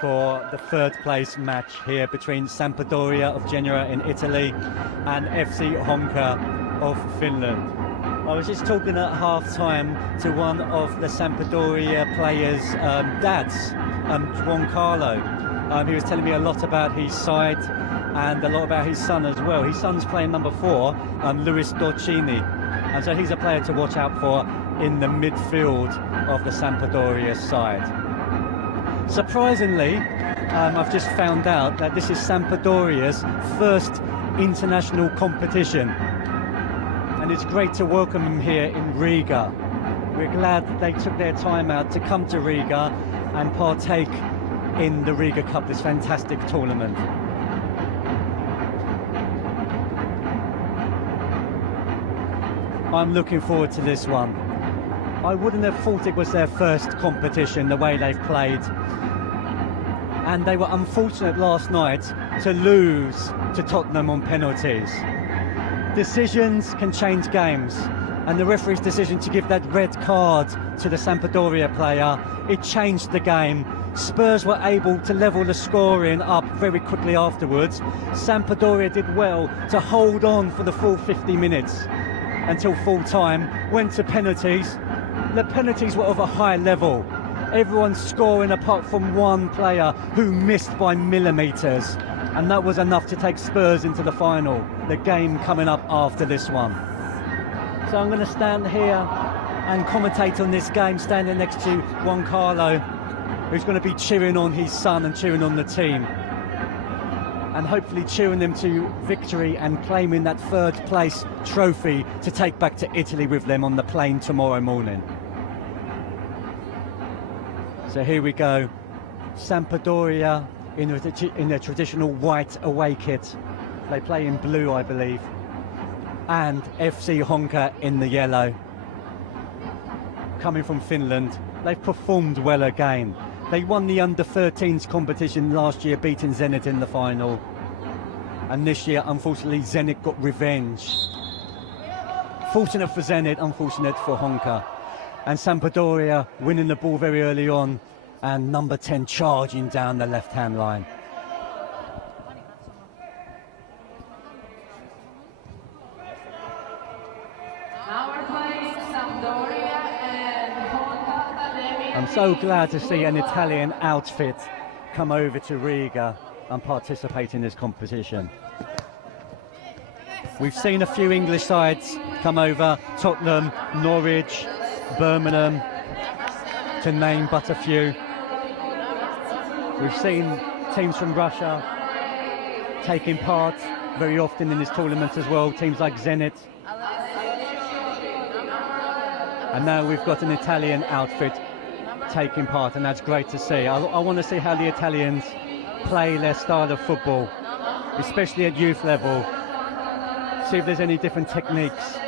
for the third place match here between Sampdoria of Genoa in Italy and FC Honka of Finland. I was just talking at half-time to one of the Sampdoria players' dads, Juan Carlo. He was telling me a lot about his side and a lot about his son as well. His son's playing number 4, Luis Dorcini, and so he's a player to watch out for in the midfield of the Sampdoria side. Surprisingly, I've just found out that this is Sampdoria's first international competition, and it's great to welcome him here in Riga. We're glad that they took their time out to come to Riga and partake in the Riga Cup, this fantastic tournament. I'm looking forward to this one. I wouldn't have thought it was their first competition, the way they've played. And they were unfortunate last night to lose to Tottenham on penalties. Decisions can change games, and the referee's decision to give that red card to the Sampdoria player, it changed the game. Spurs were able to level the scoring up very quickly afterwards. Sampdoria did well to hold on for the full 50 minutes until full time, went to penalties. The penalties were of a high level. Everyone scoring apart from one player who missed by millimetres, and that was enough to take Spurs into the final, the game coming up after this one. So I'm going to stand here and commentate on this game, standing next to Juan Carlo, who's going to be cheering on his son and cheering on the team, and hopefully cheering them to victory and claiming that third place trophy to take back to Italy with them on the plane tomorrow morning. So here we go, Sampdoria in their traditional white away kit. They play in blue, I believe, and FC Honka in the yellow. Coming from Finland, they've performed well again. They won the under-13s competition last year, beating Zenit in the final. And this year, unfortunately, Zenit got revenge. Fortunate for Zenit, unfortunate for Honka. And Sampdoria winning the ball very early on, and number 10 charging down the left-hand line. I'm so glad to see an Italian outfit come over to Riga and participate in this competition. We've seen a few English sides come over, Tottenham, Norwich, Birmingham, to name but a few. We've seen teams from Russia taking part very often in this tournament as well, teams like Zenit. And now we've got an Italian outfit taking part, and that's great to see. I want to see how the Italians play their style of football, especially at youth level. See if there's any different techniques.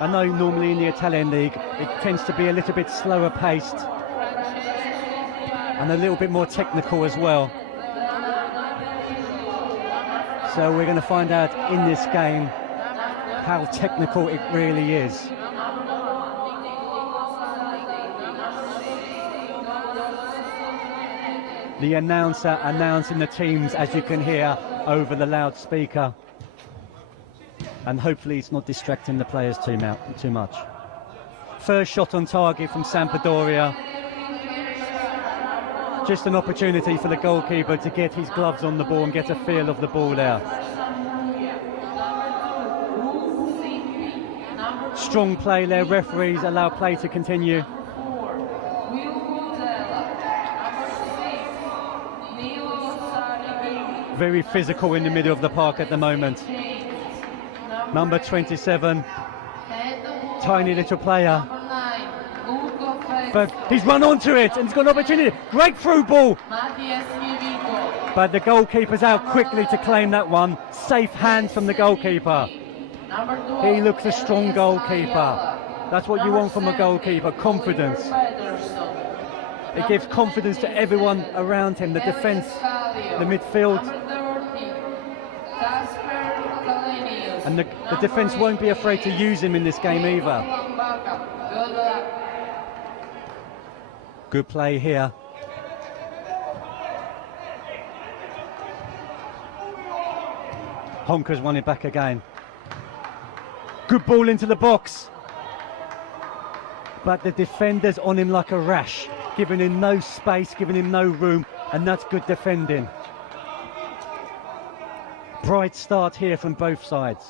I know normally in the Italian league it tends to be a little bit slower paced and a little bit more technical as well. So we're going to find out in this game how technical it really is. The announcer announcing the teams, as you can hear over the loudspeaker, and hopefully it's not distracting the players too much. First shot on target from Sampdoria. Just an opportunity for the goalkeeper to get his gloves on the ball and get a feel of the ball there. Strong play there, referees allow play to continue. Very physical in the middle of the park at the moment. Number 27, tiny little player. But he's run onto it and he's got an opportunity. Great through ball. But the goalkeeper's out quickly to claim that one. Safe hands from the goalkeeper. He looks a strong goalkeeper. That's what you want from a goalkeeper, confidence. It gives confidence to everyone around him, the defence, the midfield. And the defence won't be afraid to use him in this game either. Good play here. Honka's won it back again. Good ball into the box. But the defender's on him like a rash, giving him no space, giving him no room, and that's good defending. Bright start here from both sides.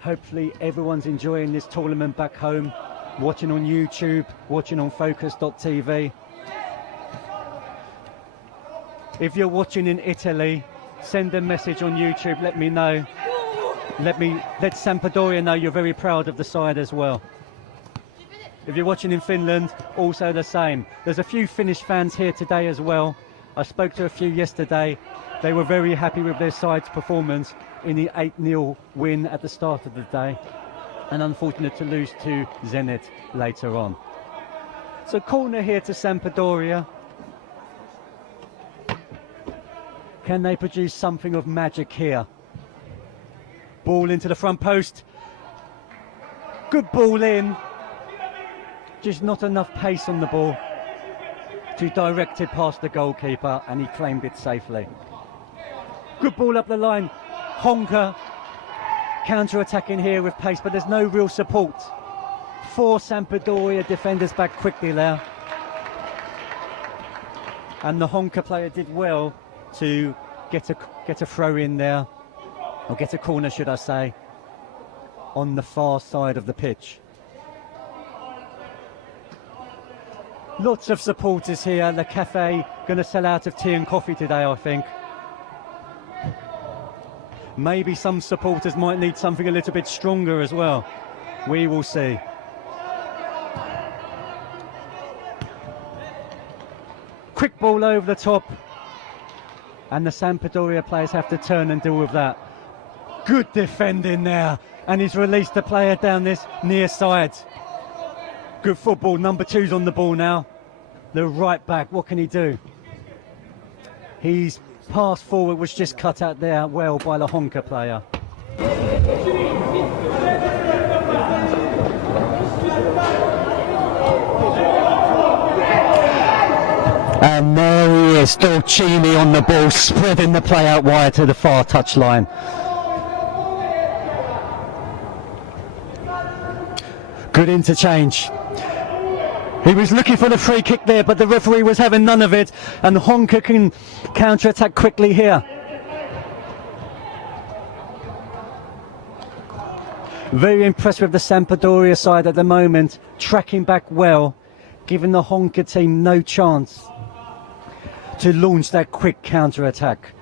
Hopefully everyone's enjoying this tournament back home, watching on YouTube, watching on Focus.tv. If you're watching in Italy, send a message on YouTube, let me know. Let Sampdoria know you're very proud of the side as well. If you're watching in Finland, also the same. There's a few Finnish fans here today as well. I spoke to a few yesterday. They were very happy with their side's performance in the 8-0 win at the start of the day, and unfortunate to lose to Zenit later on. So corner here to Sampdoria. Can they produce something of magic here? Ball into the front post. Good ball in. Just not enough pace on the ball to direct it past the goalkeeper, and he claimed it safely. Good ball up the line. Honka counter-attacking here with pace, but there's no real support. 4 Sampdoria defenders back quickly there. And the Honka player did well to get a throw in there, or get a corner, should I say, on the far side of the pitch. Lots of supporters here. The cafe going to sell out of tea and coffee today, I think. Maybe some supporters might need something a little bit stronger as well. We will see. Quick ball over the top, and the Sampdoria players have to turn and deal with that. Good defending there, and he's released the player down this near side. Good football. Number 2's on the ball now. The right back, what can he do? His pass forward was just cut out there well by the Honka player. And there he is, Dolcini on the ball, spreading the play out wide to the far touchline. Good interchange. He was looking for the free kick there, but the referee was having none of it, and Honka can counter-attack quickly here. Very impressed with the Sampdoria side at the moment, tracking back well, giving the Honka team no chance to launch that quick counter-attack.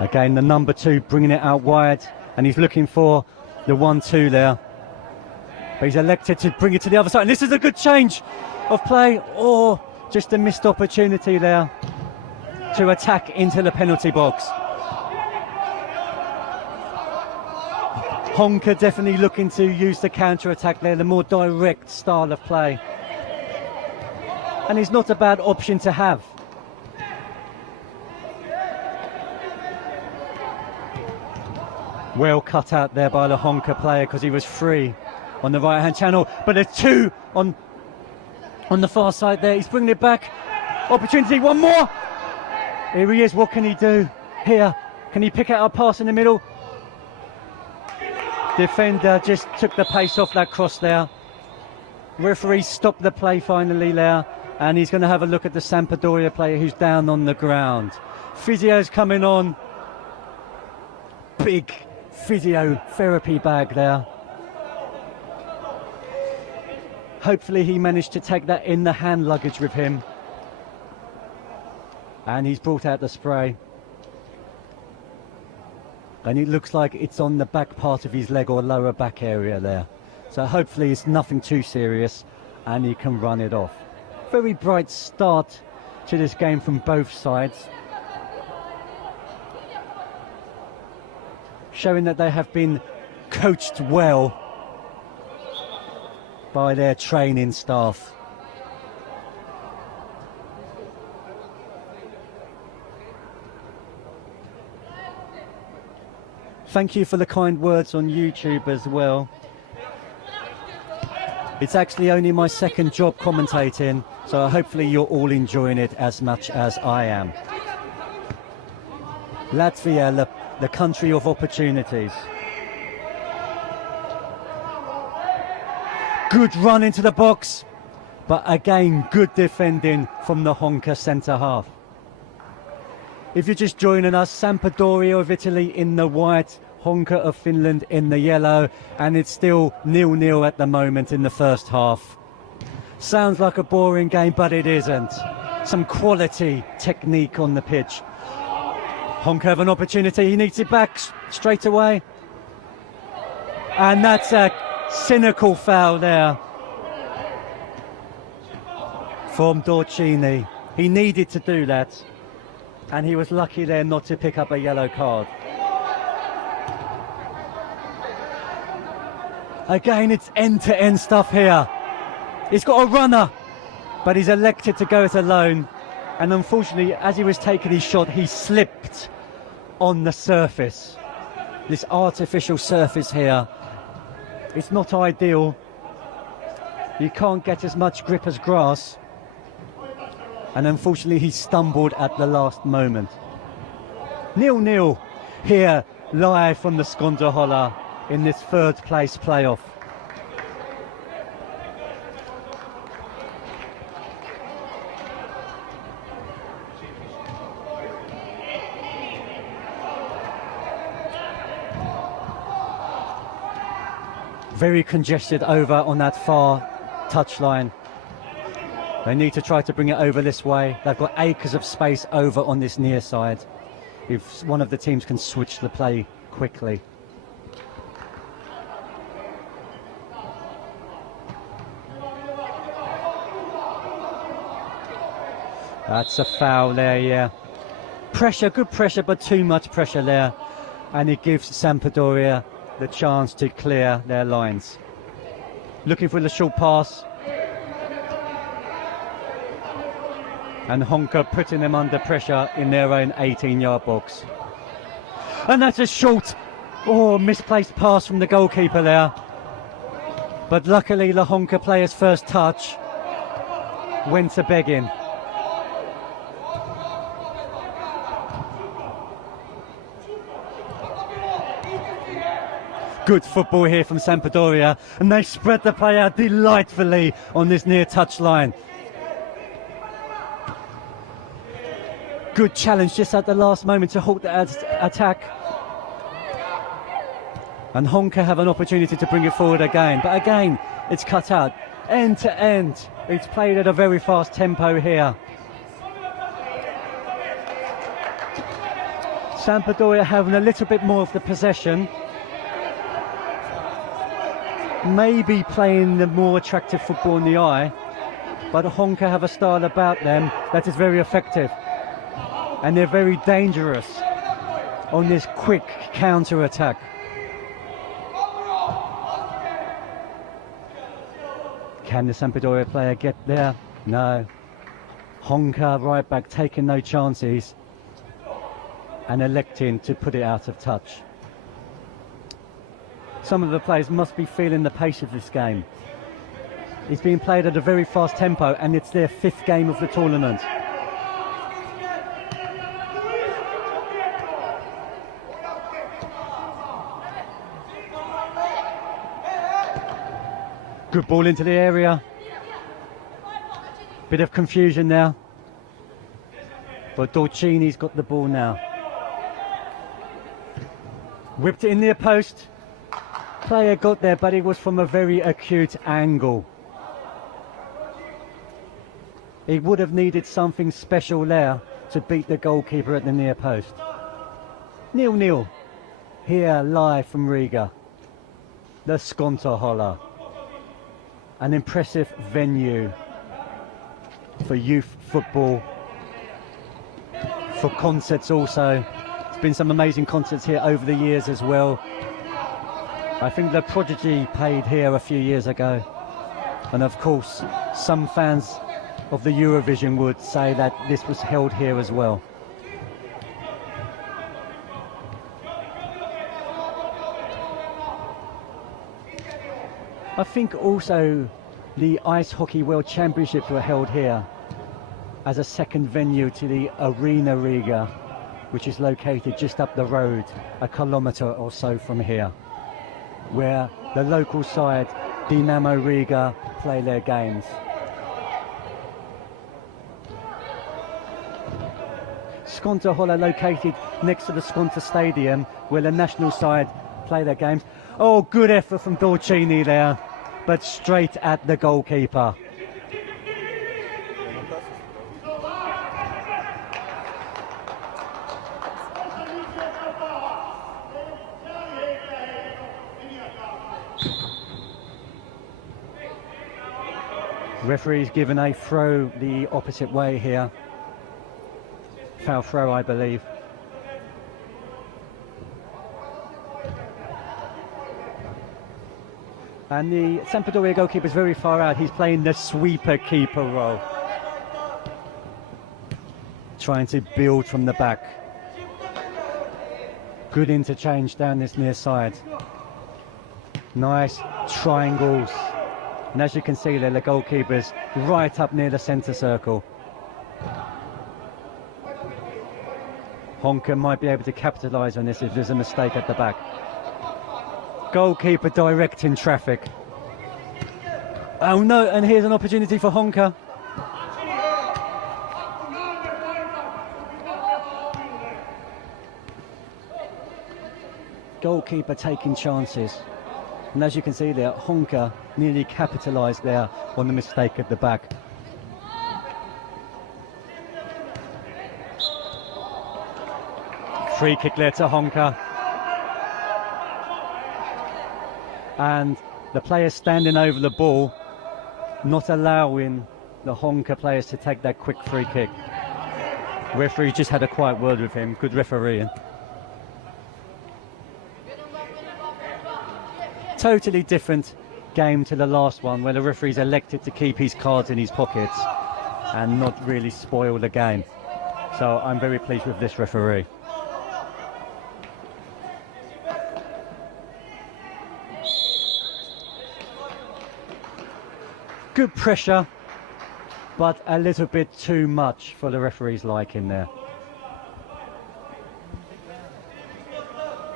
Again, the number 2 bringing it out wide, and he's looking for the 1-2 there. But he's elected to bring it to the other side. And this is a good change of play, or just a missed opportunity there to attack into the penalty box. Honka definitely looking to use the counter-attack there, the more direct style of play. And it's not a bad option to have. Well cut out there by the Honka player, because he was free on the right-hand channel. But there's 2 on the far side there. He's bringing it back. Opportunity, one more. Here he is. What can he do here? Can he pick out a pass in the middle? Defender just took the pace off that cross there. Referee stopped the play finally there, and he's going to have a look at the Sampdoria player who's down on the ground. Physio's coming on. Big physiotherapy bag there. Hopefully he managed to take that in the hand luggage with him. And he's brought out the spray. And it looks like it's on the back part of his leg or lower back area there. So hopefully it's nothing too serious and he can run it off. Very bright start to this game from both sides, showing that they have been coached well by their training staff. Thank you for the kind words on YouTube as well. It's actually only my second job commentating, so hopefully you're all enjoying it as much as I am. Latvia, the country of opportunities. Good run into the box, but again, good defending from the Honka centre half. If you're just joining us, Sampdoria of Italy in the white, Honka of Finland in the yellow, and it's still 0-0 at the moment in the first half. Sounds like a boring game, but it isn't. Some quality technique on the pitch. Honka have an opportunity, he needs it back straight away. And that's a cynical foul there from Dorcini. He needed to do that, and he was lucky there not to pick up a yellow card. Again, it's end-to-end stuff here. He's got a runner, but he's elected to go it alone. And unfortunately, as he was taking his shot, he slipped on the surface. This artificial surface here, it's not ideal. You can't get as much grip as grass. And unfortunately, he stumbled at the last moment. 0-0 here, live from the Sampdoria in this third place playoff. Very congested over on that far touchline. They need to try to bring it over this way. They've got acres of space over on this near side. If one of the teams can switch the play quickly. That's a foul there, yeah. Pressure, good pressure, but too much pressure there. And it gives Sampdoria the chance to clear their lines. Looking for the short pass. And Honka putting them under pressure in their own 18-yard box. And that's a short, misplaced pass from the goalkeeper there. But luckily the Honka player's first touch went to begging. Good football here from Sampdoria, and they spread the play out delightfully on this near touch line. Good challenge just at the last moment to halt the attack. And Honka have an opportunity to bring it forward again, but again it's cut out. End to end, it's played at a very fast tempo here. Sampdoria having a little bit more of the possession. Maybe playing the more attractive football in the eye, but Honka have a style about them that is very effective, and they're very dangerous on this quick counter-attack. Can the Sampdoria player get there? No. Honka right back taking no chances and electing to put it out of touch. Some of the players must be feeling the pace of this game. It's being played at a very fast tempo, and it's their 5th game of the tournament. Good ball into the area. Bit of confusion now. But Dorcini's got the ball now. Whipped it in near post. Player got there, but it was from a very acute angle. He would have needed something special there to beat the goalkeeper at the near post. 0-0 here live from Riga, the Sampdoria. An impressive venue for youth football, for concerts also. There's been some amazing concerts here over the years as well. I think the Prodigy played here a few years ago. And of course, some fans of the Eurovision would say that this was held here as well. I think also the Ice Hockey World Championships were held here as a second venue to the Arena Riga, which is located just up the road, a kilometre or so from here, where the local side, Dinamo Riga, play their games. Skonto Holla located next to the Skonto Stadium, where the national side play their games. Oh, good effort from Dolcini there, but straight at the goalkeeper. Referee's given a throw the opposite way here. Foul throw, I believe. And the Sampdoria goalkeeper is very far out. He's playing the sweeper keeper role, trying to build from the back. Good interchange down this near side. Nice triangles. And as you can see there, the goalkeeper's right up near the centre circle. Honka might be able to capitalise on this if there's a mistake at the back. Goalkeeper directing traffic. Oh no, and here's an opportunity for Honka. Goalkeeper taking chances. And as you can see there, Honka nearly capitalised there on the mistake at the back. Free kick there to Honka. And the players standing over the ball, not allowing the Honka players to take that quick free kick. Referee just had a quiet word with him. Good refereeing. Totally different game to the last one, where the referee's elected to keep his cards in his pockets and not really spoil the game. So I'm very pleased with this referee. Good pressure, but a little bit too much for the referee's liking there.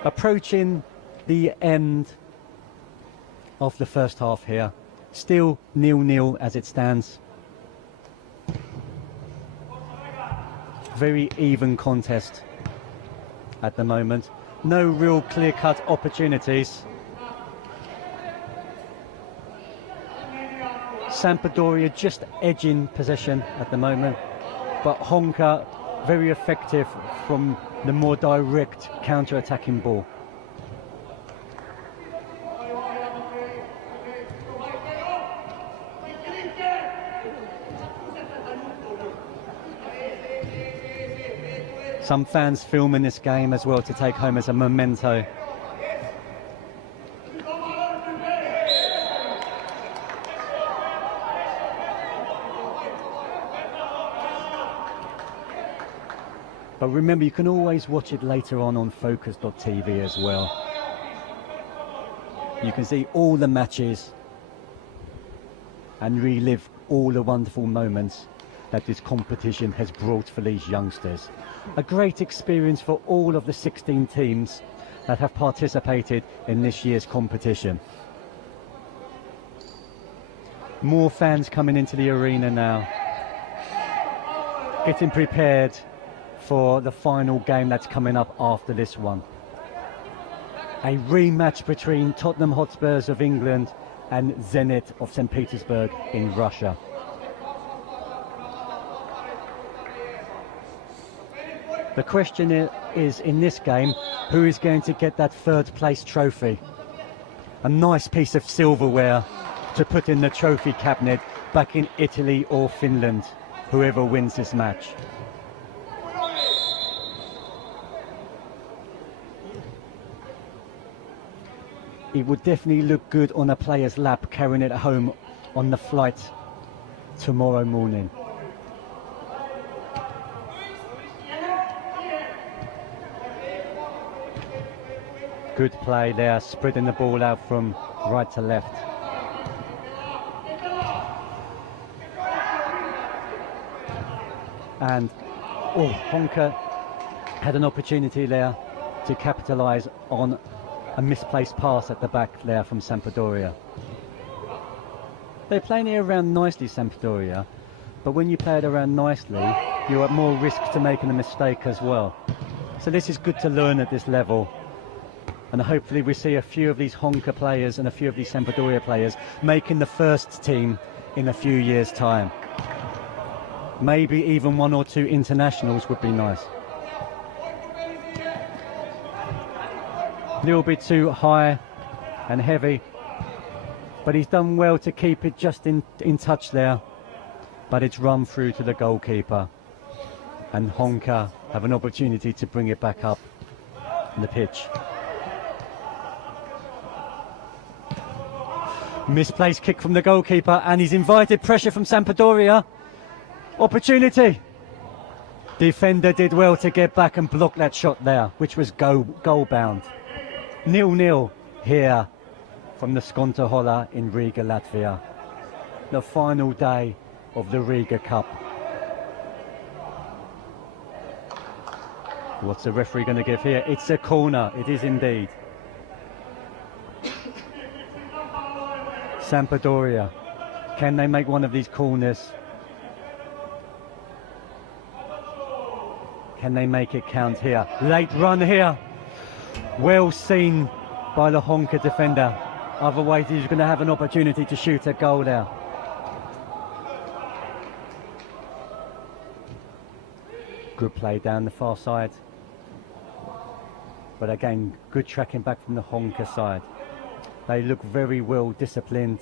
Approaching the end of the first half here. Still 0-0 as it stands. Very even contest at the moment. No real clear-cut opportunities. Sampdoria just edging possession at the moment, but Honka very effective from the more direct counter-attacking ball. Some fans filming this game as well to take home as a memento. But remember, you can always watch it later on Focus.tv as well. You can see all the matches and relive all the wonderful moments that this competition has brought for these youngsters. A great experience for all of the 16 teams that have participated in this year's competition. More fans coming into the arena now, getting prepared for the final game that's coming up after this one. A rematch between Tottenham Hotspurs of England and Zenit of St. Petersburg in Russia. The question is, in this game, who is going to get that third place trophy? A nice piece of silverware to put in the trophy cabinet back in Italy or Finland, whoever wins this match. It would definitely look good on a player's lap, carrying it home on the flight tomorrow morning. Good play there, spreading the ball out from right to left. And Honka had an opportunity there to capitalise on a misplaced pass at the back there from Sampdoria. They're playing it around nicely, Sampdoria, but when you play it around nicely, you're at more risk to making a mistake as well. So this is good to learn at this level. And hopefully we see a few of these Honka players and a few of these Sampdoria players making the first team in a few years' time. Maybe even 1 or 2 internationals would be nice. A little bit too high and heavy, but he's done well to keep it just in touch there. But it's run through to the goalkeeper, and Honka have an opportunity to bring it back up the pitch. Misplaced kick from the goalkeeper, and he's invited pressure from Sampdoria. Opportunity. Defender did well to get back and block that shot there, which was goal bound. 0-0 here from the Sampdoria in Riga, Latvia. The final day of the Riga Cup. What's the referee going to give here? It's a corner. It is indeed. Sampdoria, can they make one of these corners? Can they make it count here? Late run here. Well seen by the Honka defender. Otherwise he's going to have an opportunity to shoot a goal there. Good play down the far side. But again, good tracking back from the Honka side. They look very well disciplined.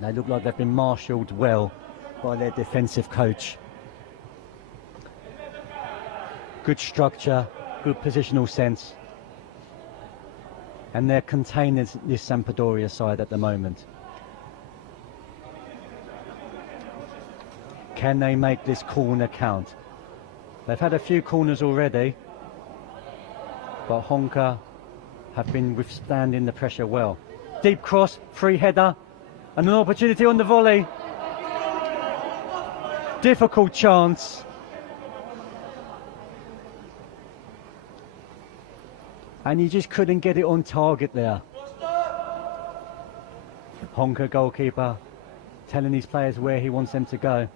They look like they've been marshalled well by their defensive coach. Good structure, good positional sense. And they're containing this Sampdoria side at the moment. Can they make this corner count? They've had a few corners already, but Honka have been withstanding the pressure well. Deep cross, free header, and an opportunity on the volley. Difficult chance. And he just couldn't get it on target there. Honka goalkeeper telling his players where he wants them to go.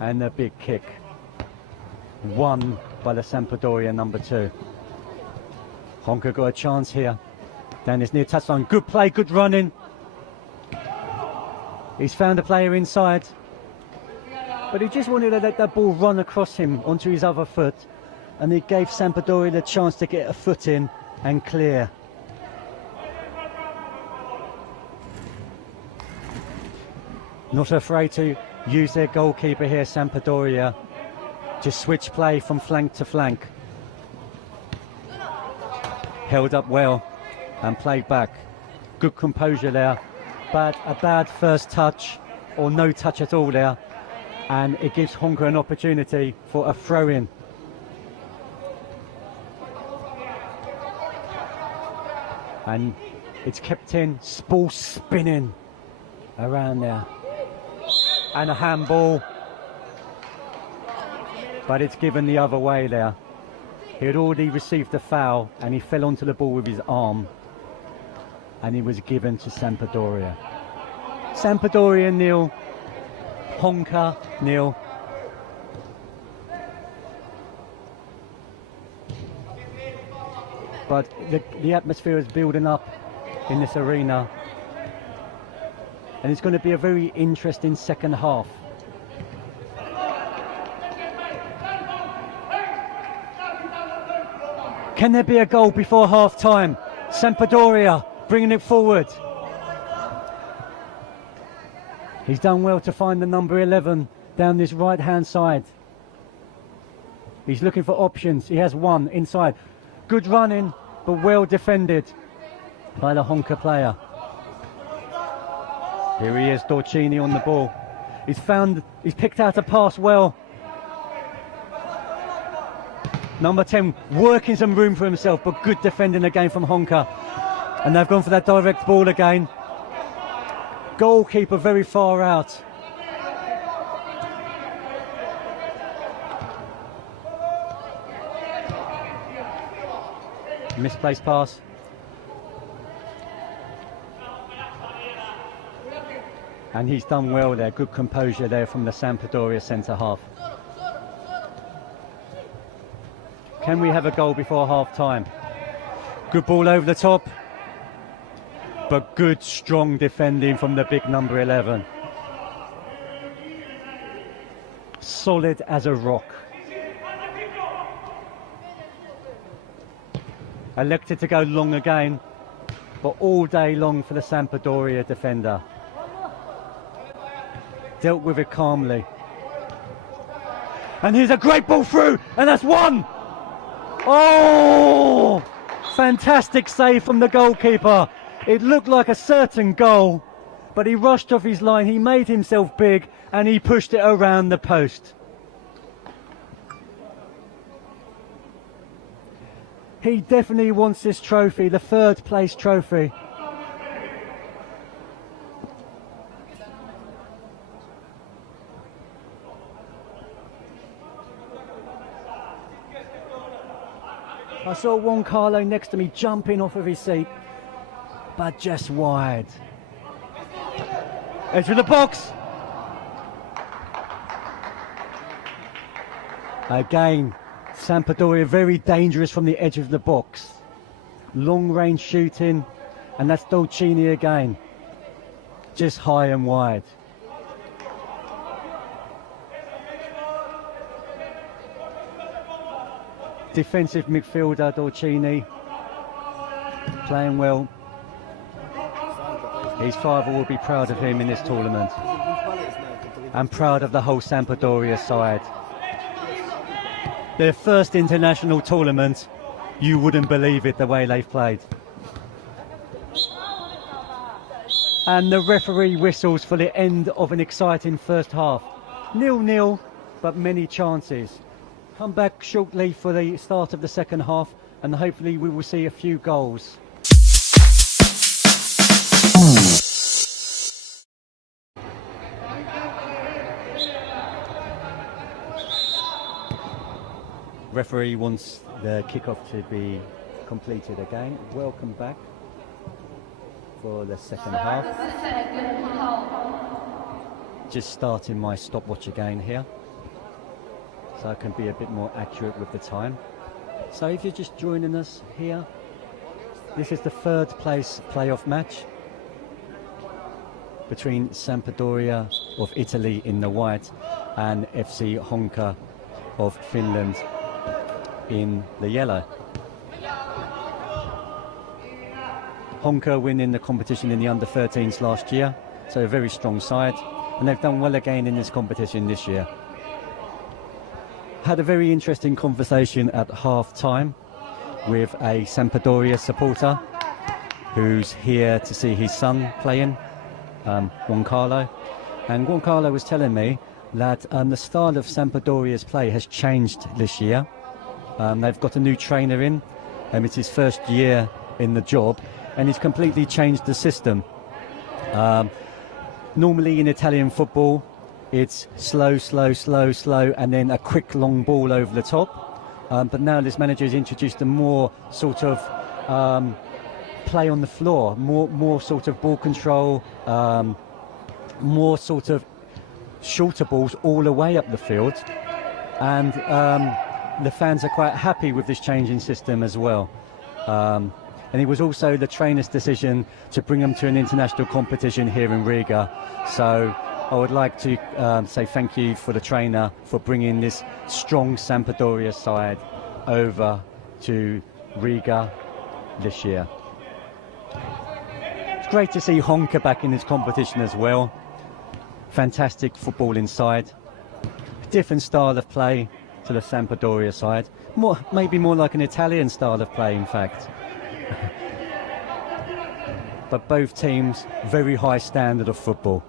And a big kick. Won by the Sampdoria number 2. Honka got a chance here. Down his near touchline. Good play, good running. He's found a player inside. But he just wanted to let that ball run across him onto his other foot. And he gave Sampdoria the chance to get a foot in and clear. Not afraid to use their goalkeeper here, Sampdoria, to switch play from flank to flank. Held up well and played back. Good composure there. A bad first touch, or no touch at all there. And it gives Honka an opportunity for a throw-in. And it's kept in, ball spinning around there. And a handball. But it's given the other way there. He had already received a foul and he fell onto the ball with his arm. And he was given to Sampdoria. Sampdoria 0, Honka 0. But the atmosphere is building up in this arena. And it's going to be a very interesting second half. Can there be a goal before half time? Sampdoria bringing it forward. He's done well to find the number 11 down this right hand side. He's looking for options. He has one inside. Good running, but well defended by the Honka player. Here he is, Dorcini on the ball. He's picked out a pass well. Number 10 working some room for himself, but good defending again from Honka. And they've gone for that direct ball again. Goalkeeper very far out. Misplaced pass. And he's done well there, good composure there from the Sampdoria centre half. Can we have a goal before half time? Good ball over the top, but good strong defending from the big number 11. Solid as a rock. Elected to go long again, but all day long for the Sampdoria defender. Dealt with it calmly. And here's a great ball through, and that's one! Oh! Fantastic save from the goalkeeper. It looked like a certain goal, but he rushed off his line, he made himself big, and he pushed it around the post. He definitely wants this trophy, the third place trophy. I saw Juan Carlo next to me jumping off of his seat, but just wide. Edge of the box. Again, Sampdoria very dangerous from the edge of the box. Long range shooting, and that's Dolcini again. Just high and wide. Defensive midfielder Dolcini, playing well. His father will be proud of him in this tournament, and proud of the whole Sampdoria side. Their first international tournament, you wouldn't believe it the way they've played. And the referee whistles for the end of an exciting first half. 0-0, but many chances. Come back shortly for the start of the second half, and hopefully we will see a few goals. Referee wants the kickoff to be completed again. Welcome back for the second half. Just starting my stopwatch again here, so I can be a bit more accurate with the time. So if you're just joining us here, this is the third place playoff match between Sampdoria of Italy in the white and FC Honka of Finland in the yellow. Honka winning the competition in the under-13s last year, so a very strong side, and they've done well again in this competition this year. Had a very interesting conversation at half-time with a Sampdoria supporter who's here to see his son playing, Juan Carlo. And Juan Carlo was telling me that the style of Sampdoria's play has changed this year. They've got a new trainer in, it's his first year in the job, and he's completely changed the system. Normally in Italian football, it's slow, slow, slow, slow, and then a quick long ball over the top. But now this manager has introduced a more sort of play on the floor, more sort of ball control, more sort of shorter balls all the way up the field. And the fans are quite happy with this changing system as well. And it was also the trainer's decision to bring them to an international competition here in Riga. So I would like to say thank you for the trainer for bringing this strong Sampdoria side over to Riga this year. It's great to see Honka back in this competition as well. Fantastic football inside. Different style of play to the Sampdoria side. Maybe more like an Italian style of play, in fact. but both teams very high standard of football.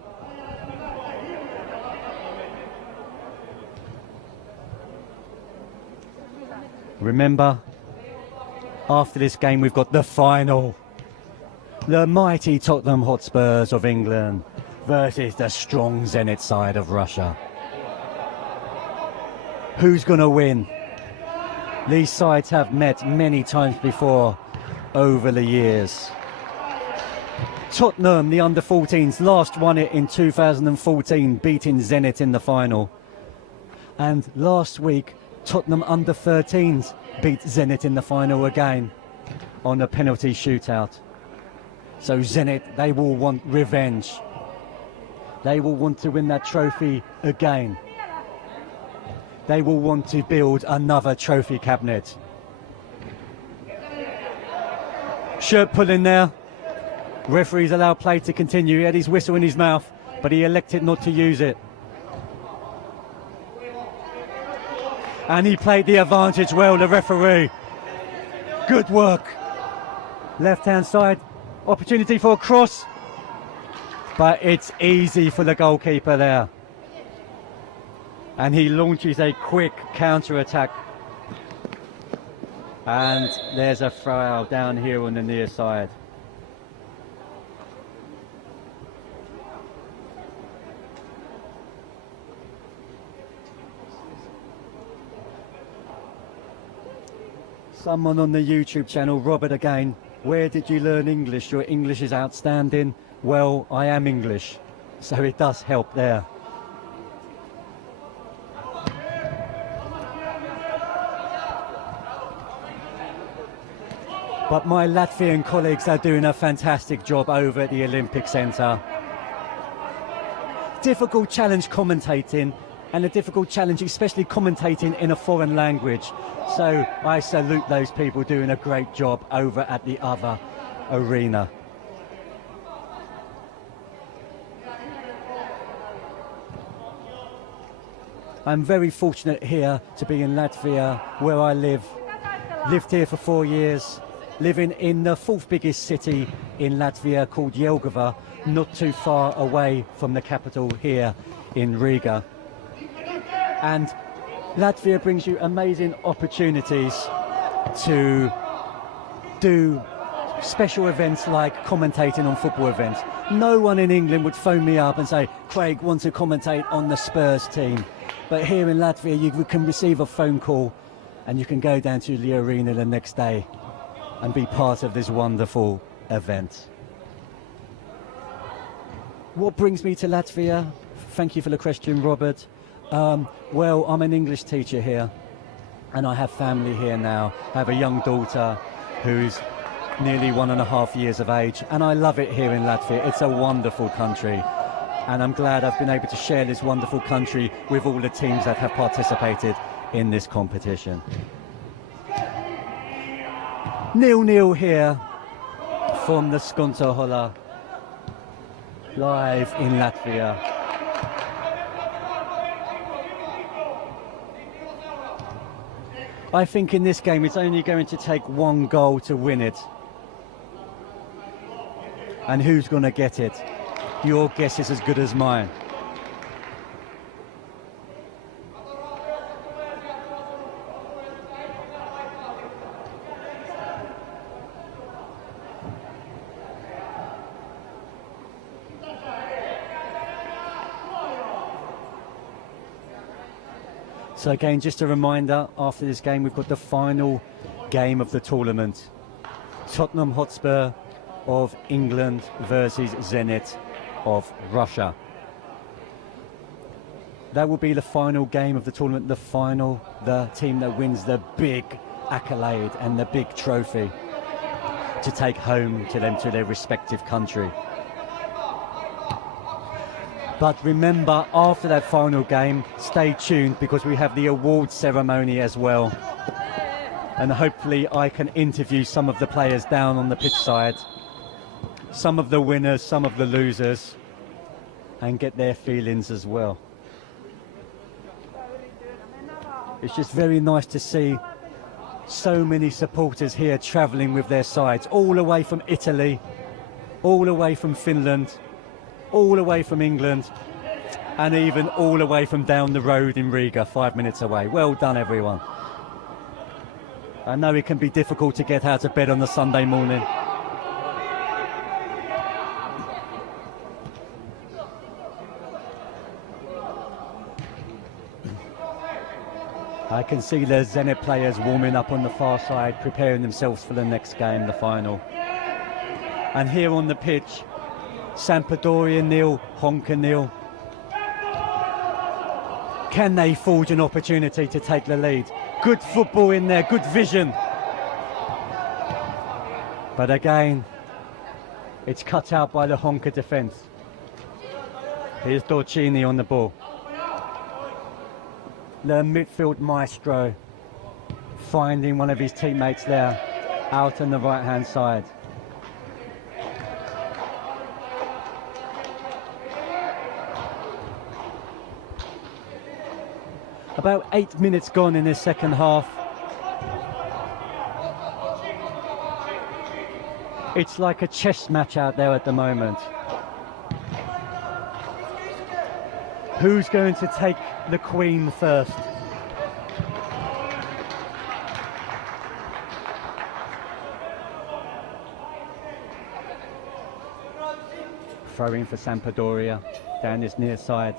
Remember, after this game we've got the final. The mighty Tottenham Hotspurs of England versus the strong Zenit side of Russia. Who's going to win? These sides have met many times before over the years. Tottenham, the under-14s, last won it in 2014, beating Zenit in the final. And last week, Tottenham under-13s beat Zenit in the final again on a penalty shootout. So Zenit, they will want revenge. They will want to win that trophy again. They will want to build another trophy cabinet. Shirt pulling there. Referees allow play to continue. He had his whistle in his mouth, but he elected not to use it. And he played the advantage well, the referee. Good work. Left-hand side, opportunity for a cross. But it's easy for the goalkeeper there. And he launches a quick counter-attack. And there's a throw out down here on the near side. Someone on the YouTube channel, Robert again, where did you learn English? Your English is outstanding. Well, I am English, so it does help there. But my Latvian colleagues are doing a fantastic job over at the Olympic Centre. Difficult challenge commentating, and a difficult challenge especially commentating in a foreign language. So I salute those people doing a great job over at the other arena. I'm very fortunate here to be in Latvia, where I live. Lived here for 4 years, living in the fourth biggest city in Latvia called Jelgava, not too far away from the capital here in Riga. And Latvia brings you amazing opportunities to do special events like commentating on football events. No one in England would phone me up and say, Craig, want to commentate on the Spurs team. But here in Latvia, you can receive a phone call and you can go down to the arena the next day and be part of this wonderful event. What brings me to Latvia? Thank you for the question, Robert. Well, I'm an English teacher here and I have family here now. I have a young daughter who's nearly 1.5 years of age, and I love it here in Latvia. It's a wonderful country, and I'm glad I've been able to share this wonderful country with all the teams that have participated in this competition. 0-0 here from the Skonto live in Latvia. I think in this game it's only going to take one goal to win it. And who's going to get it? Your guess is as good as mine. So again, just a reminder, after this game we've got the final game of the tournament. Tottenham Hotspur of England versus Zenit of Russia. That will be the final game of the tournament, the team that wins the big accolade and the big trophy to take home to them, to their respective country. But remember, after that final game, stay tuned because we have the award ceremony as well. And hopefully I can interview some of the players down on the pitch side, some of the winners, some of the losers, and get their feelings as well. It's just very nice to see so many supporters here travelling with their sides, all the way from Italy, all the way from Finland, all the way from England, and even all the way from down the road in Riga, 5 minutes away. Well done, everyone. I know it can be difficult to get out of bed on a Sunday morning. I can see the Zenit players warming up on the far side, preparing themselves for the next game, the final. And here on the pitch, Sampdoria 0, Honka 0. Can they forge an opportunity to take the lead? Good football in there, good vision. But again, it's cut out by the Honka defence. Here's Dorcini on the ball. The midfield maestro finding one of his teammates there out on the right hand side. About 8 minutes gone in this second half. It's like a chess match out there at the moment. Who's going to take the Queen first? Throwing for Sampdoria down this near side.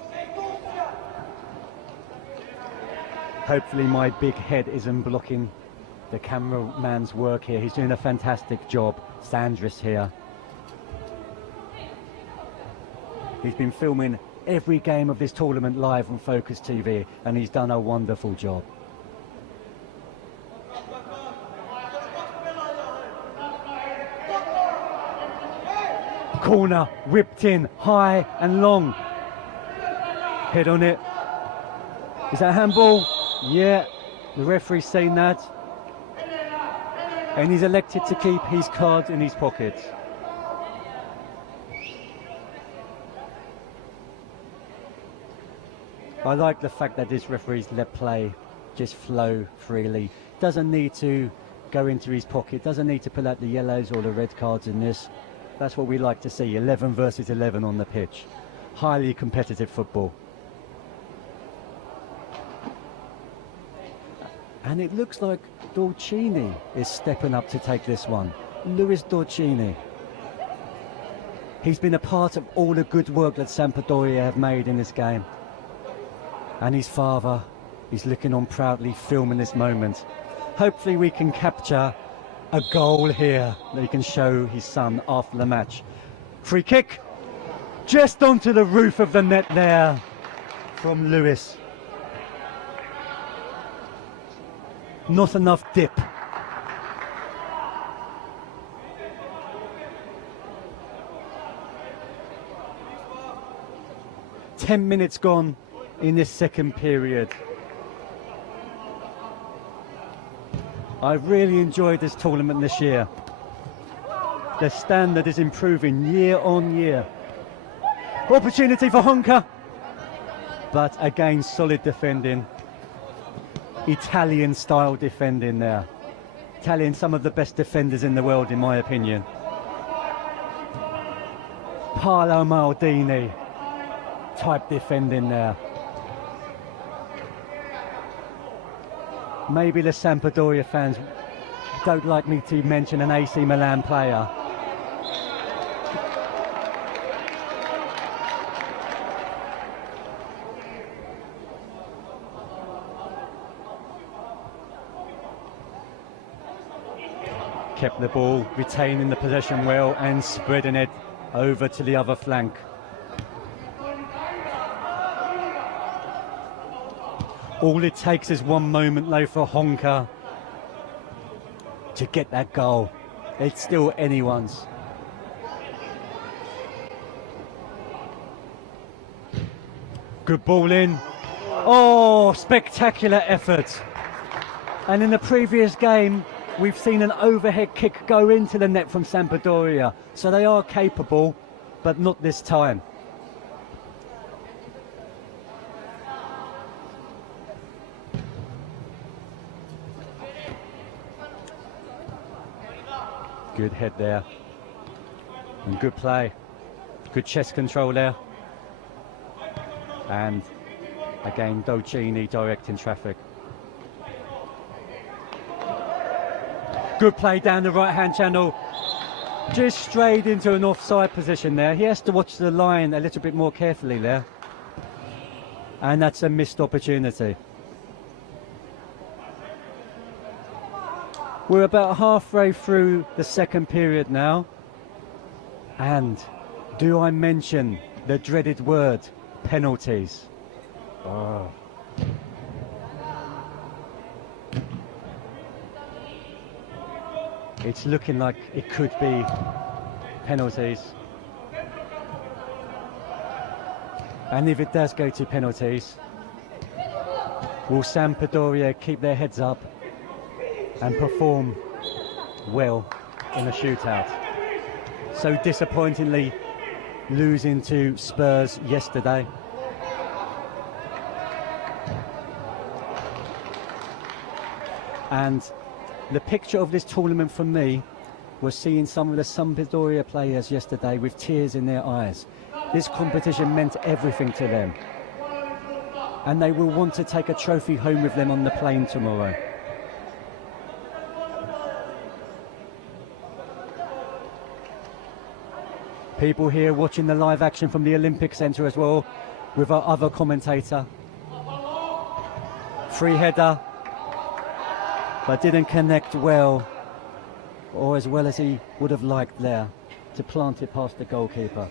Hopefully my big head isn't blocking the cameraman's work here. He's doing a fantastic job. Sandris here. He's been filming every game of this tournament live on Focus TV, and he's done a wonderful job. Corner, whipped in, high and long. Head on it. Is that a handball? Yeah, the referee's seen that. And he's elected to keep his card in his pocket. I like the fact that this referee's let play just flow freely. Doesn't need to go into his pocket, doesn't need to pull out the yellows or the red cards in this. That's what we like to see, 11 versus 11 on the pitch. Highly competitive football. And it looks like Dorcini is stepping up to take this one. Luis Dorcini. He's been a part of all the good work that Sampdoria have made in this game. And his father is looking on proudly, filming this moment. Hopefully we can capture a goal here that he can show his son after the match. Free kick, just onto the roof of the net there from Luis. Not enough dip. Ten minutes gone in this second period. I've really enjoyed this tournament this year. The standard is improving year on year. Opportunity for Honka, but again solid defending. Italian style defending there. Italian, some of the best defenders in the world in my opinion. Paolo Maldini type defending there. Maybe the Sampdoria fans don't like me to mention an AC Milan player. Kept the ball, retaining the possession well and spreading it over to the other flank. All it takes is one moment though for Honka to get that goal. It's still anyone's. Good ball in. Oh, spectacular effort. And in the previous game, we've seen an overhead kick go into the net from Sampdoria. So they are capable, but not this time. Good head there. And good play, good chest control there. And again, Dolcini directing traffic. Good play down the right-hand channel. Just strayed into an offside position there. He has to watch the line a little bit more carefully there. And that's a missed opportunity. We're about halfway through the second period now. And do I mention the dreaded word, penalties? Oh. It's looking like it could be penalties. And if it does go to penalties, will Sampdoria keep their heads up and perform well in a shootout? So disappointingly losing to Spurs yesterday. And the picture of this tournament for me was seeing some of the Sampdoria players yesterday with tears in their eyes. This competition meant everything to them. And they will want to take a trophy home with them on the plane tomorrow. People here watching the live action from the Olympic Centre as well, with our other commentator. Free header, but didn't connect well, or as well as he would have liked there, to plant it past the goalkeeper.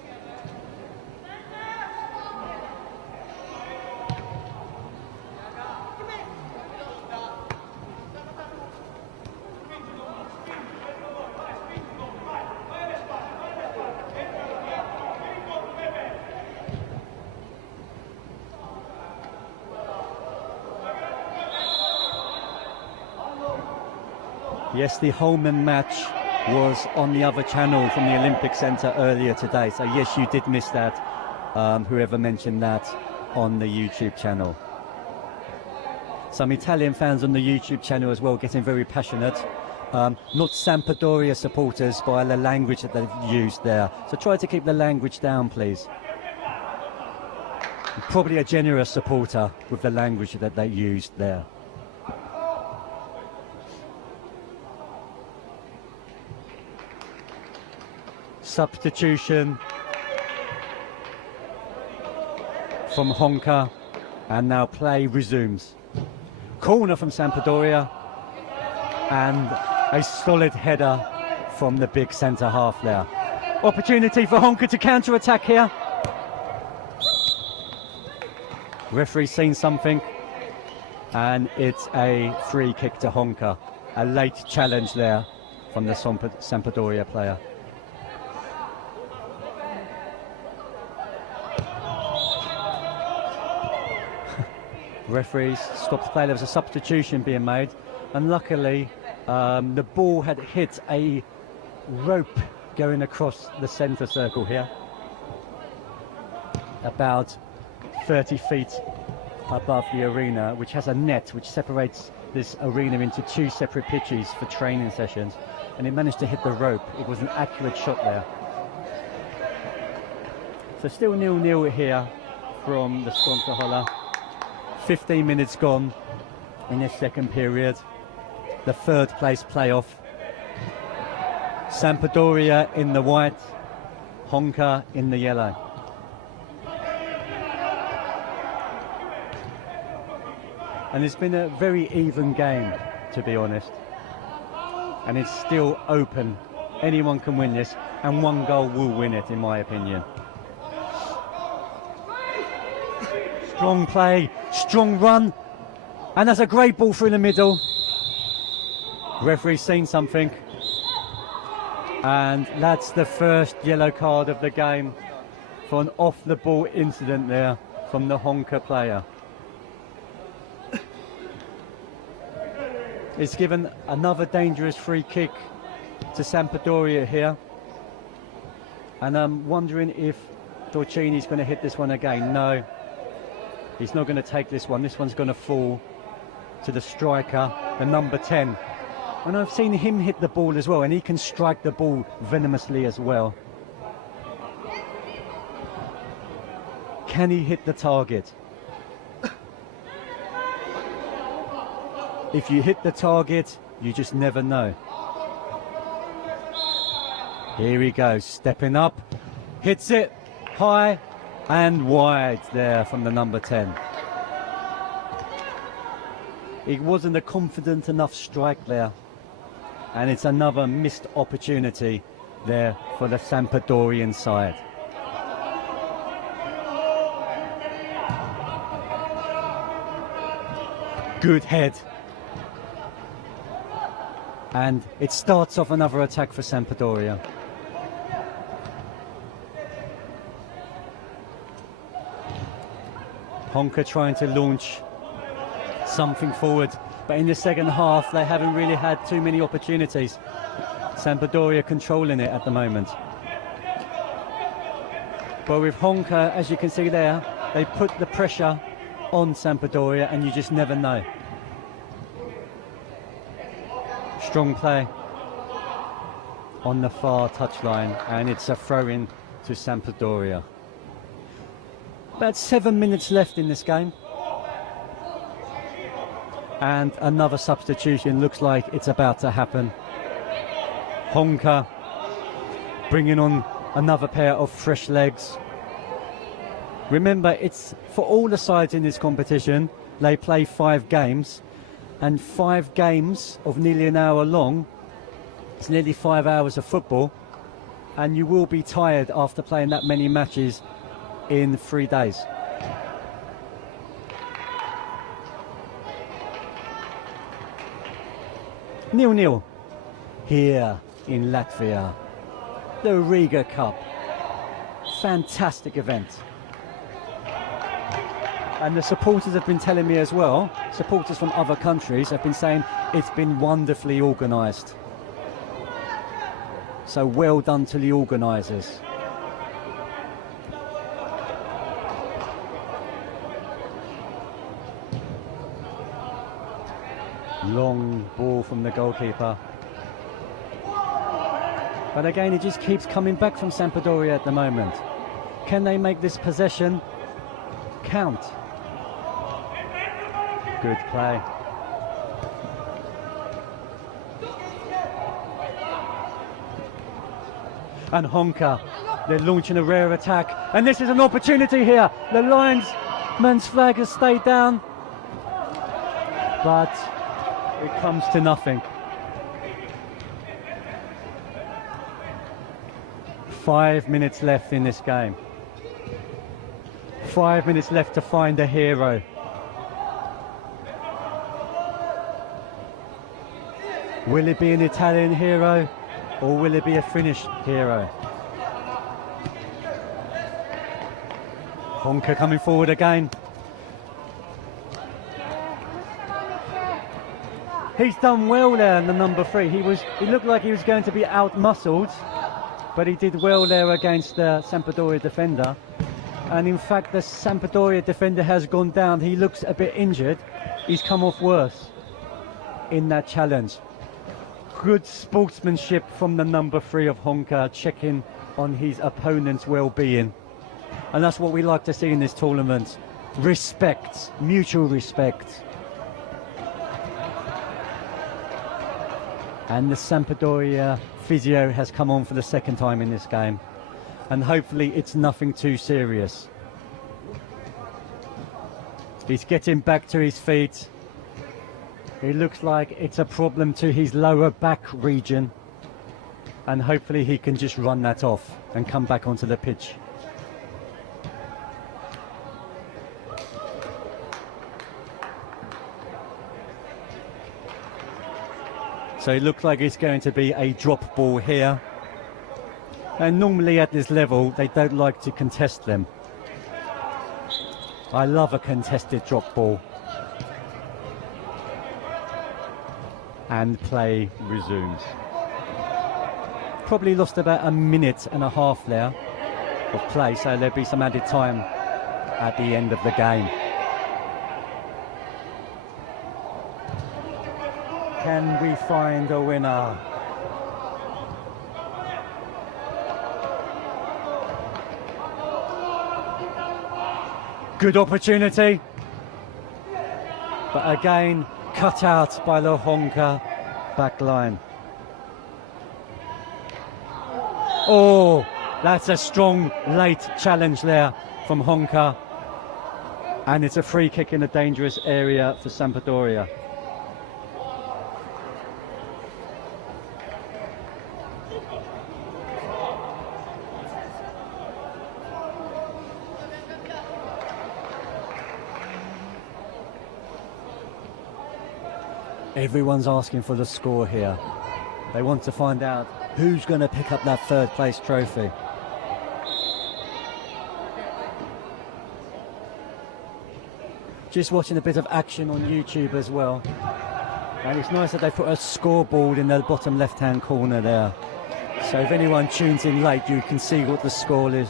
Yes, the Holman match was on the other channel from the Olympic Centre earlier today. So yes, you did miss that, whoever mentioned that on the YouTube channel. Some Italian fans on the YouTube channel as well getting very passionate. Not Sampdoria supporters by the language that they've used there. So try to keep the language down, please. Probably a generous supporter with the language that they used there. Substitution from Honka, and now play resumes. Corner from Sampdoria, and a solid header from the big centre half there. Opportunity for Honka to counter-attack here. Referee seen something, and it's a free kick to Honka. A late challenge there from the Sampdoria player. Referees stopped play. There was a substitution being made, and luckily the ball had hit a rope going across the centre circle here, about 30 feet above the arena, which has a net which separates this arena into two separate pitches for training sessions, and it managed to hit the rope. It was an accurate shot there. So still 0-0 here from the Skånska 15 minutes gone in this second period. The third place playoff. Sampdoria in the white, Honka in the yellow. And it's been a very even game, to be honest. And it's still open. Anyone can win this, and one goal will win it, in my opinion. Strong play, strong run, and that's a great ball through the middle. Referee's seen something, and that's the first yellow card of the game for an off-the-ball incident there from the Honka player. It's given another dangerous free kick to Sampdoria here, and I'm wondering if Dolcini's going to hit this one again. No. He's not going to take this one. This one's going to fall to the striker, the number 10. And I've seen him hit the ball as well, and he can strike the ball venomously as well. can he hit the target? If you hit the target, you just never know. Here he goes, stepping up, hits it high and wide there from the number 10. It wasn't a confident enough strike there, and it's another missed opportunity there for the Sampdorian side. Good head. And it starts off another attack for Sampdoria. Honka trying to launch something forward, but in the second half they haven't really had too many opportunities. Sampdoria controlling it at the moment. But with Honka, as you can see there, they put the pressure on Sampdoria and you just never know. Strong play on the far touchline, and it's a throw-in to Sampdoria. About 7 minutes left in this game. And another substitution looks like it's about to happen. Honka bringing on another pair of fresh legs. Remember, it's for all the sides in this competition, they play 5 games, and 5 games of nearly an hour long, it's nearly 5 hours of football, and you will be tired after playing that many matches in 3 days. Nil-nil here in Latvia. The Riga Cup. Fantastic event. And the supporters have been telling me as well, supporters from other countries have been saying it's been wonderfully organised. So well done to the organisers. Long ball from the goalkeeper. But again, it just keeps coming back from Sampdoria at the moment. Can they make this possession count? Good play. And Honka, they're launching a rare attack. And this is an opportunity here. The linesman's flag has stayed down. But it comes to nothing. 5 minutes left in this game. 5 minutes left to find a hero. Will it be an Italian hero or will it be a Finnish hero? Honka coming forward again. He's done well there in the number 3. He looked like he was going to be out-muscled, but he did well there against the Sampdoria defender. And in fact, the Sampdoria defender has gone down. He looks a bit injured. He's come off worse in that challenge. Good sportsmanship from the number 3 of Honka, checking on his opponent's well-being. And that's what we like to see in this tournament. Respect, mutual respect. And the Sampdoria physio has come on for the second time in this game. And hopefully it's nothing too serious. He's getting back to his feet. It looks like it's a problem to his lower back region. And hopefully he can just run that off and come back onto the pitch. So it looks like it's going to be a drop ball here. And normally at this level, they don't like to contest them. I love a contested drop ball. And play resumes. Probably lost about a minute and a half there of play, so there'll be some added time at the end of the game. Can we find a winner? Good opportunity. But again, cut out by the Honka back line. Oh, that's a strong late challenge there from Honka. And it's a free kick in a dangerous area for Sampdoria. Everyone's asking for the score here. They want to find out who's going to pick up that third place trophy. Just watching a bit of action on YouTube as well. And it's nice that they put a scoreboard in the bottom left-hand corner there. So if anyone tunes in late, you can see what the score is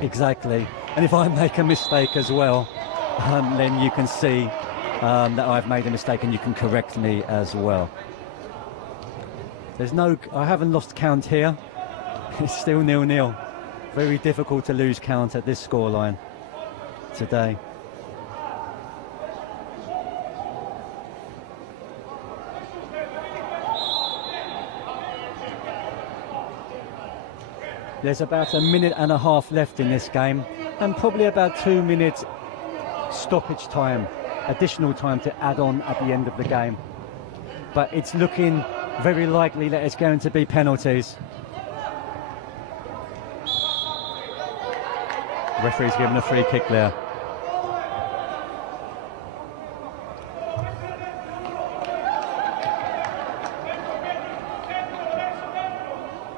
exactly. And if I make a mistake as well, then you can see that I've made a mistake and you can correct me as well. I haven't lost count here. It's still 0-0. Very difficult to lose count at this scoreline today. There's about a minute and a half left in this game and probably about 2 minutes stoppage time, additional time to add on at the end of the game. But it's looking very likely that it's going to be penalties. Referee's given a free kick there.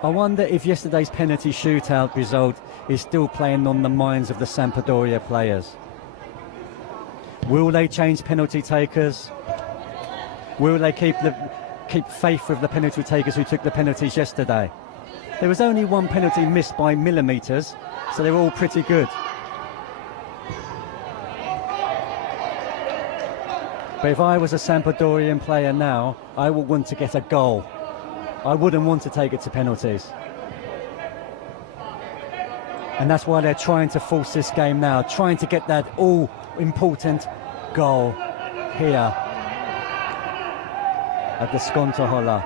I wonder if yesterday's penalty shootout result is still playing on the minds of the Sampdoria players. Will they change penalty takers? Will they keep faith with the penalty takers who took the penalties yesterday? There was only one penalty missed by millimetres, so they were all pretty good. But if I was a Sampdorian player now, I would want to get a goal. I wouldn't want to take it to penalties. And that's why they're trying to force this game now, trying to get that all-important goal here at the Sampdoria.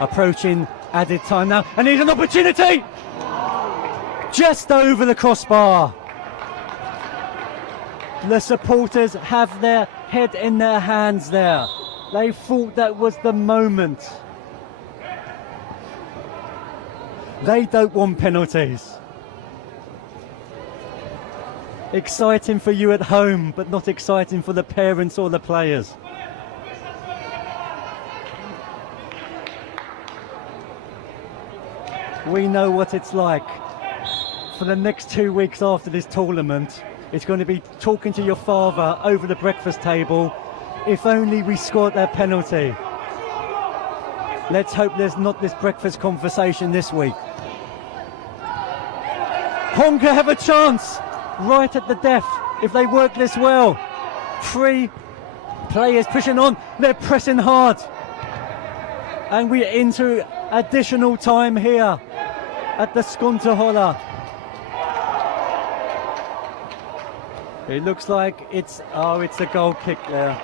Approaching added time now, and here's an opportunity! Just over the crossbar. The supporters have their head in their hands there. They thought that was the moment. They don't want penalties. Exciting for you at home, but not exciting for the parents or the players. We know what it's like. For the next 2 weeks after this tournament, it's going to be talking to your father over the breakfast table. If only we scored that penalty. Let's hope there's not this breakfast conversation this week. Honka have a chance right at the death if they work this well. 3 players pushing on, they're pressing hard. And we're into additional time here at the Sampdoria. It looks like it's a goal kick there.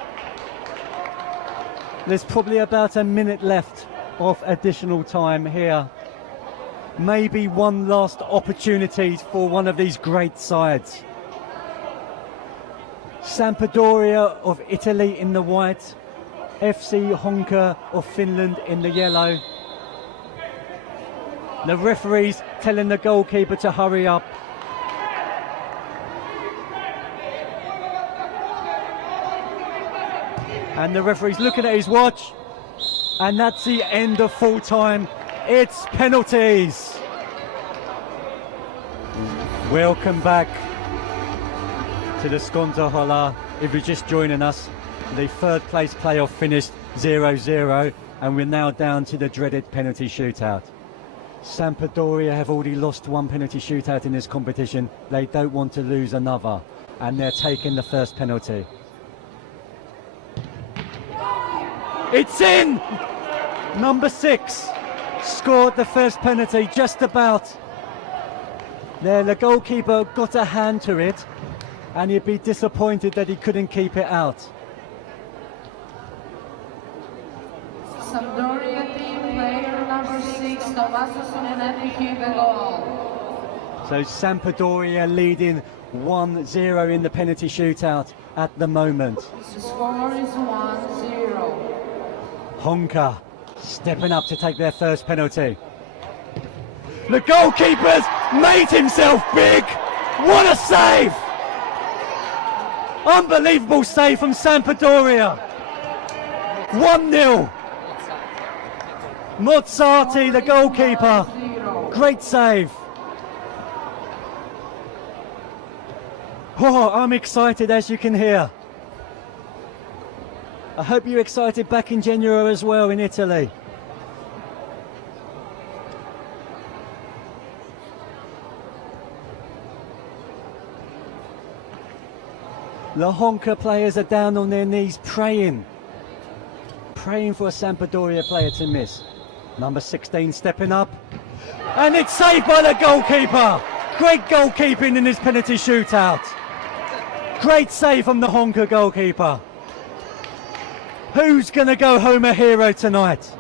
There's probably about a minute left of additional time here. Maybe one last opportunity for one of these great sides. Sampdoria of Italy in the white, FC Honka of Finland in the yellow. The referee's telling the goalkeeper to hurry up. And the referee's looking at his watch, and that's the end of full time. It's penalties. Welcome back to the Sampdoria. If you're just joining us, the third place playoff finished 0-0, and we're now down to the dreaded penalty shootout. Sampdoria have already lost one penalty shootout in this competition. They don't want to lose another, and they're taking the first penalty. It's in! Number 6 scored the first penalty just about. There, the goalkeeper got a hand to it, and he'd be disappointed that he couldn't keep it out. Sampdoria team player number 6, Tommaso Simonetti, hit the goal. So Sampdoria leading 1-0 in the penalty shootout at the moment. The score is 1-0. Honka stepping up to take their first penalty. The goalkeeper's made himself big. What a save! Unbelievable save from Sampdoria. 1-0. Mozzati, the goalkeeper. Great save. Oh, I'm excited, as you can hear. I hope you're excited back in Genoa as well in Italy. The Honka players are down on their knees praying for a Sampdoria player to miss. Number 16 stepping up, and it's saved by the goalkeeper. Great goalkeeping in this penalty shootout. Great save from the Honka goalkeeper. Who's going to go home a hero tonight?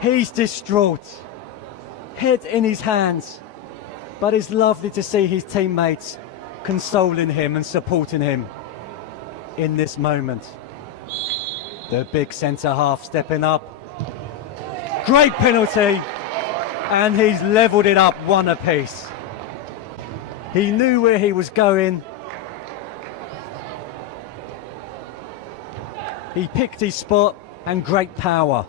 He's distraught, head in his hands, but it's lovely to see his teammates consoling him and supporting him in this moment. The big centre half stepping up. Great penalty, and he's levelled it up one apiece. He knew where he was going. He picked his spot, and great power.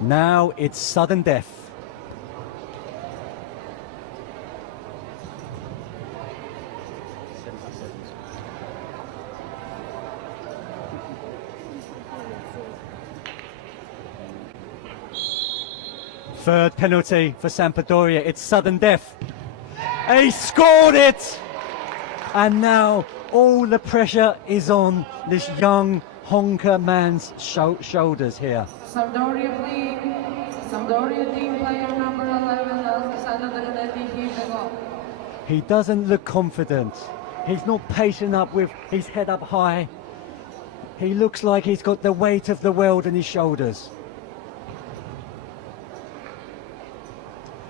Now it's sudden death. Third penalty for Sampdoria. It's sudden death. He scored it! And now all the pressure is on this young Honka man's shoulders here. Sampdoria team player number 11, Alessandro Donetti, hit the goal. He doesn't look confident. He's not pacing up with his head up high. He looks like he's got the weight of the world on his shoulders.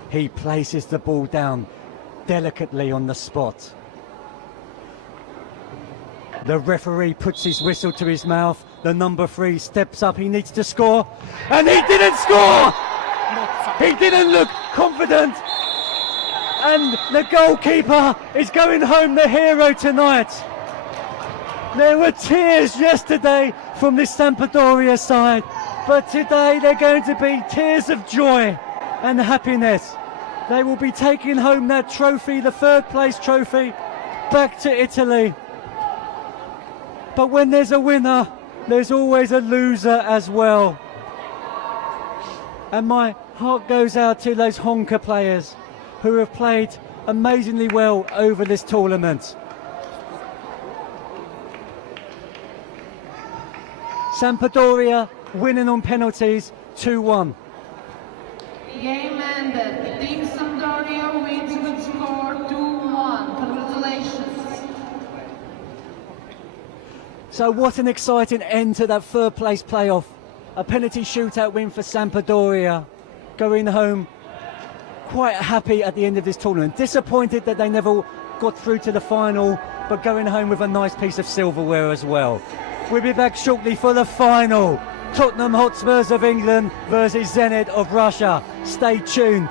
He places the ball down delicately on the spot. The referee puts his whistle to his mouth. The number 3 steps up. He needs to score, and he didn't score! He didn't look confident, and the goalkeeper is going home the hero tonight. There were tears yesterday from this Sampdoria side, but today they're going to be tears of joy and happiness. They will be taking home that trophy, the third place trophy, back to Italy. But when there's a winner, there's always a loser as well. And my heart goes out to those Honka players who have played amazingly well over this tournament. Sampdoria winning on penalties 2-1. Game ended. Team Sampdoria wins with score 2-1. Congratulations. So what an exciting end to that third place playoff. A penalty shootout win for Sampdoria, going home quite happy at the end of this tournament. Disappointed that they never got through to the final, but going home with a nice piece of silverware as well. We'll be back shortly for the final. Tottenham Hotspurs of England versus Zenit of Russia. Stay tuned.